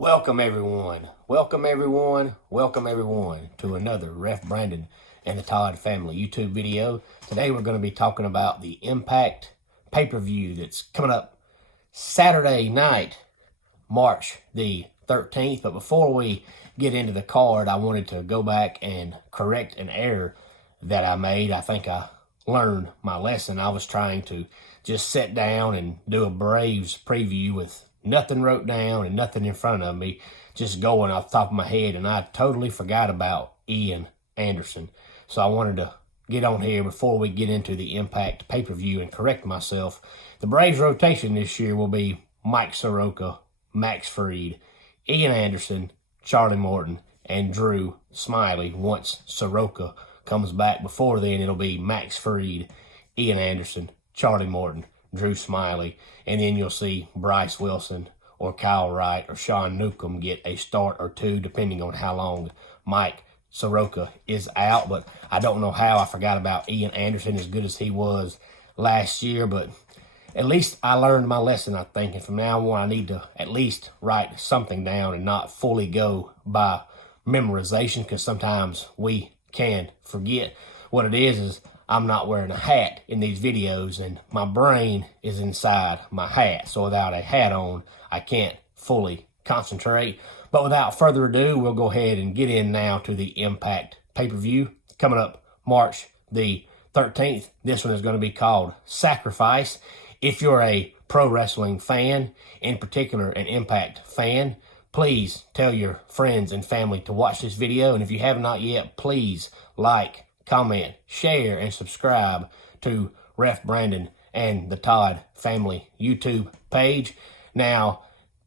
Welcome everyone to another Ref Brandon and the Todd family YouTube video. Today we're going to be talking about the Impact pay-per-view that's coming up Saturday night, March the 13th. But before we get into the card, I wanted to go back and correct an error that I made. I think I learned my lesson. I was trying to just sit down and do a Braves preview with nothing wrote down and nothing in front of me, just going off the top of my head, and I totally forgot about Ian Anderson. So I wanted to get on here before we get into the Impact pay-per-view and correct myself. The Braves rotation this year will be Mike Soroka, Max Fried, Ian Anderson, Charlie Morton, and Drew Smiley. Once Soroka comes back, before then it'll be Max Fried, Ian Anderson, Charlie Morton, Drew Smiley, and then you'll see Bryce Wilson or Kyle Wright or Sean Newcomb get a start or two, depending on how long Mike Soroka is out. But I don't know how I forgot about Ian Anderson, as good as he was last year. But at least I learned my lesson, I think. And from now on, I need to at least write something down and not fully go by memorization, because sometimes we can forget. What it is I'm not wearing a hat in these videos, and my brain is inside my hat. So without a hat on, I can't fully concentrate. But without further ado, we'll go ahead and get in now to the Impact pay-per-view coming up March the 13th. This one is going to be called Sacrifice. If you're a pro wrestling fan, in particular an Impact fan, please tell your friends and family to watch this video. And if you have not yet, please like, comment, share, and subscribe to Ref Brandon and the Todd family YouTube page. Now,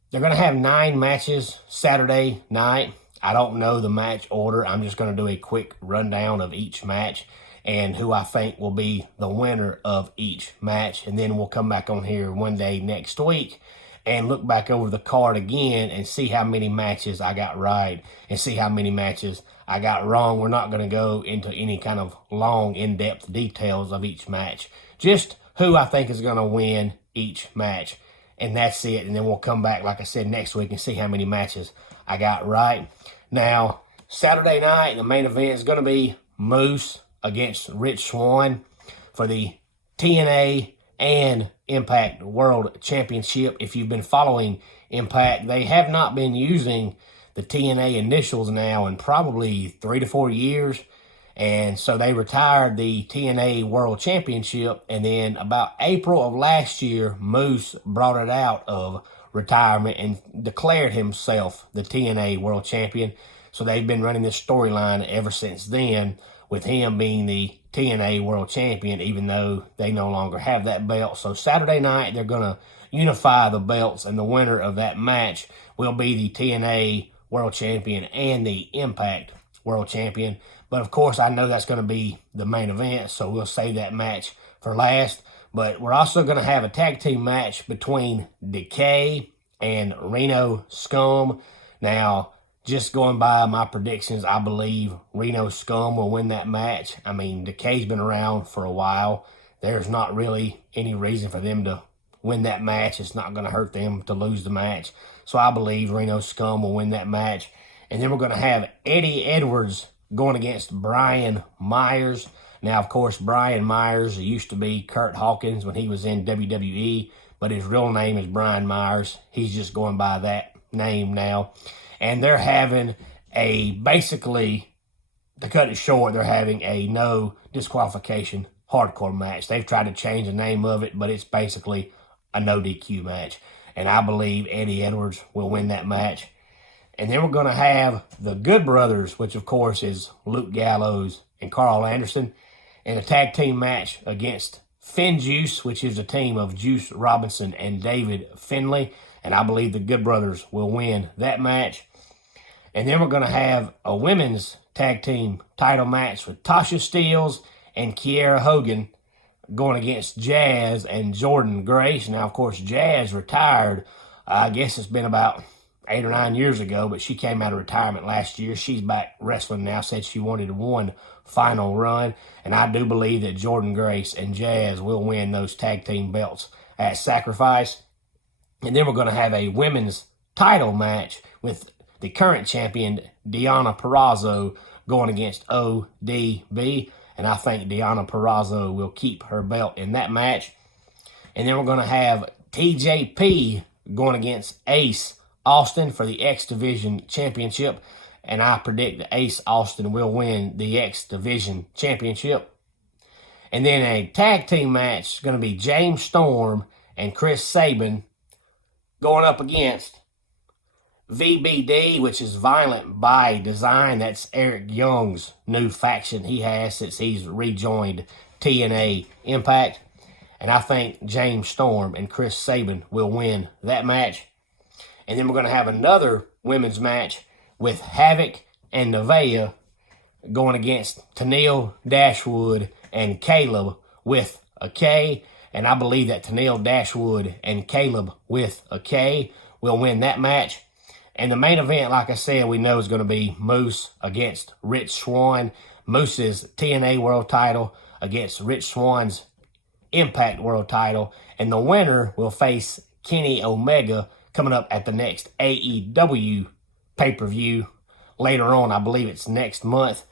they're going to have 9 matches Saturday night. I don't know the match order. I'm just going to do a quick rundown of each match and who I think will be the winner of each match. And then we'll come back on here one day next week and look back over the card again and see how many matches I got right and see how many matches I got wrong. We're not going to go into any kind of long, in-depth details of each match. Just who I think is going to win each match. And that's it. And then we'll come back, like I said, next week and see how many matches I got right. Now, Saturday night, the main event is going to be Moose against Rich Swann for the TNA and Impact World Championship. If you've been following Impact, they have not been using the TNA initials now in probably 3 to 4 years. And so they retired the TNA World Championship. And then about April of last year, Moose brought it out of retirement and declared himself the TNA World Champion. So they've been running this storyline ever since then, with him being the TNA World Champion, even though they no longer have that belt. So Saturday night, they're going to unify the belts, and the winner of that match will be the TNA World Champion and the Impact World Champion. But of course, I know that's going to be the main event, so we'll save that match for last. But we're also going to have a tag team match between Decay and Reno Scum. Now, just going by my predictions, I believe Reno Scum will win that match. I mean, Decay's been around for a while. There's not really any reason for them to win that match. It's not going to hurt them to lose the match. So I believe Reno Scum will win that match. And then we're going to have Eddie Edwards going against Brian Myers. Now, of course, Brian Myers used to be Kurt Hawkins when he was in WWE, but his real name is Brian Myers. He's just going by that name now. And they're having basically, to cut it short, they're having a no disqualification hardcore match. They've tried to change the name of it, but it's basically a no DQ match. And I believe Eddie Edwards will win that match. And then we're going to have the Good Brothers, which of course is Luke Gallows and Carl Anderson, in a tag team match against Finn Juice, which is a team of Juice Robinson and David Finlay. And I believe the Good Brothers will win that match. And then we're going to have a women's tag team title match with Tasha Steelz and Kiera Hogan going against Jazz and Jordan Grace. Now, of course, Jazz retired. I guess it's been about 8 or 9 years ago, but she came out of retirement last year. She's back wrestling now, said she wanted one final run. And I do believe that Jordan Grace and Jazz will win those tag team belts at Sacrifice. And then we're going to have a women's title match with the current champion, Deonna Purrazzo, going against ODB. And I think Deonna Purrazzo will keep her belt in that match. And then we're going to have TJP going against Ace Austin for the X Division Championship. And I predict that Ace Austin will win the X Division Championship. And then a tag team match is going to be James Storm and Chris Sabin going up against VBD, which is Violent by Design. That's Eric Young's new faction he has since he's rejoined TNA Impact. And I think James Storm and Chris Sabin will win that match. And then we're going to have another women's match with Havoc and Nevaeh going against Tennille Dashwood and Caleb with a K. And I believe that Tennille Dashwood and Caleb with a K will win that match. And the main event, like I said, we know is going to be Moose against Rich Swann. Moose's TNA World title against Rich Swann's Impact World title. And the winner will face Kenny Omega coming up at the next AEW pay-per-view later on. I believe it's next month.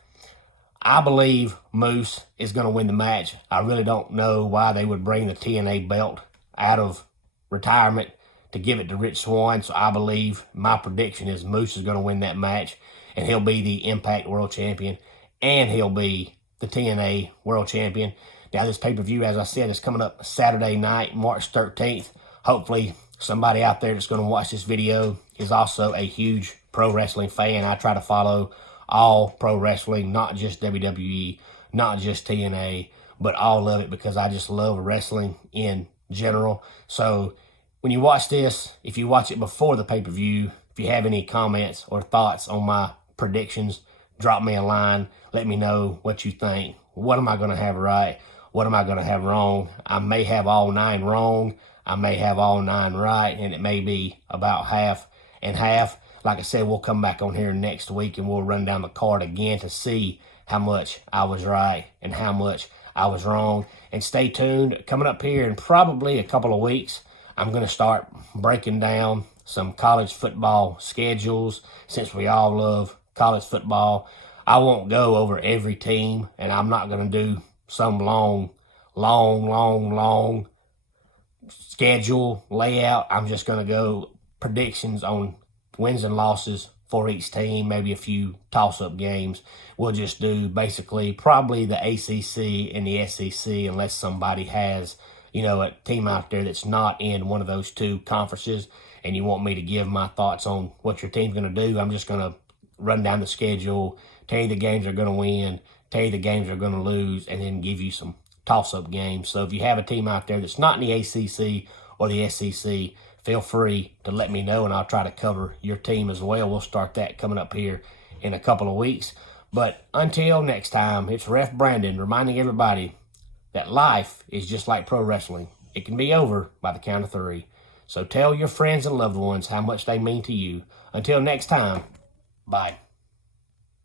I believe Moose is going to win the match. I really don't know why they would bring the TNA belt out of retirement to give it to Rich Swann. So I believe, my prediction is Moose is going to win that match, and he'll be the Impact World Champion, and he'll be the TNA World Champion. Now, this pay-per-view, as I said, is coming up Saturday night, March 13th. Hopefully, somebody out there that's going to watch this video is also a huge pro wrestling fan. I try to follow all pro wrestling, not just WWE, not just TNA, but all of it, because I just love wrestling in general. So when you watch this, if you watch it before the pay-per-view, if you have any comments or thoughts on my predictions, drop me a line. Let me know what you think. What am I going to have right? What am I going to have wrong? I may have all 9 wrong. I may have all 9 right, and it may be about half and half. Like I said, we'll come back on here next week and we'll run down the card again to see how much I was right and how much I was wrong. And stay tuned. Coming up here in probably a couple of weeks, I'm going to start breaking down some college football schedules, since we all love college football. I won't go over every team, and I'm not going to do some long schedule layout. I'm just going to go predictions on wins and losses for each team, maybe a few toss-up games. We'll just do basically probably the ACC and the SEC, unless somebody has, you know, a team out there that's not in one of those 2 conferences and you want me to give my thoughts on what your team's going to do. I'm just going to run down the schedule, tell you the games are going to win, tell you the games are going to lose, and then give you some toss-up games. So if you have a team out there that's not in the ACC or the SEC, feel free to let me know, and I'll try to cover your team as well. We'll start that coming up here in a couple of weeks. But until next time, it's Ref Brandon reminding everybody that life is just like pro wrestling. It can be over by the count of 3. So tell your friends and loved ones how much they mean to you. Until next time, bye.